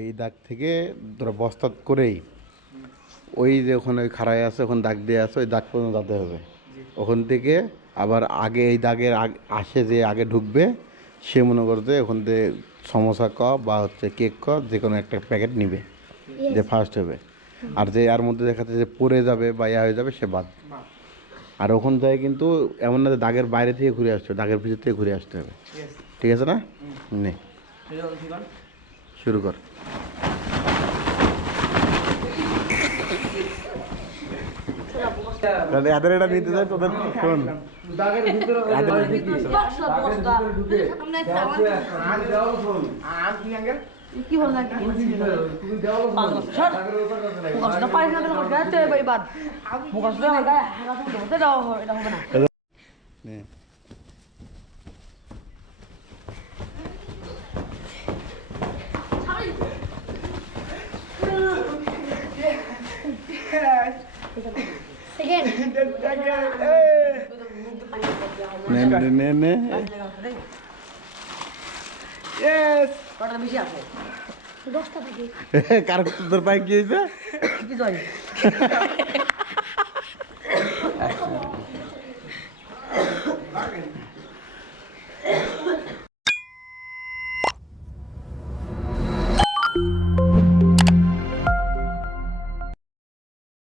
এই দাগ থেকে তোরা বস্তা করেই ওই যে ওখানে ওই খাড়ায় আছে, ওখানে দাগ দিয়ে আছে, ওই দাগ পর্যন্ত যেতে হবে। ওখান থেকে আবার আগে এই দাগের আসে যে আগে ঢুকবে সে মনে করতে ওখান থেকে সমোসা কাপ বা হচ্ছে কেক কাপ যে কোনো একটা প্যাকেট নিবে, যে ফার্স্ট হবে। আর যে এর মধ্যে দেখাচ্ছে যে পড়ে যাবে বা ইয়া হয়ে যাবে সে বাদ। আর ওখান থেকে কিন্তু এমন না যে দাগের বাইরে থেকে ঘুরে আসতে হবে, দাগের ভিতর থেকে ঘুরে আসতে হবে। ঠিক আছে না? নে শুরু কর। এদের এটা নিতে চাই তোদের শোন কি ভালো লাগে কার তোর পায়ে কি হয়েছে?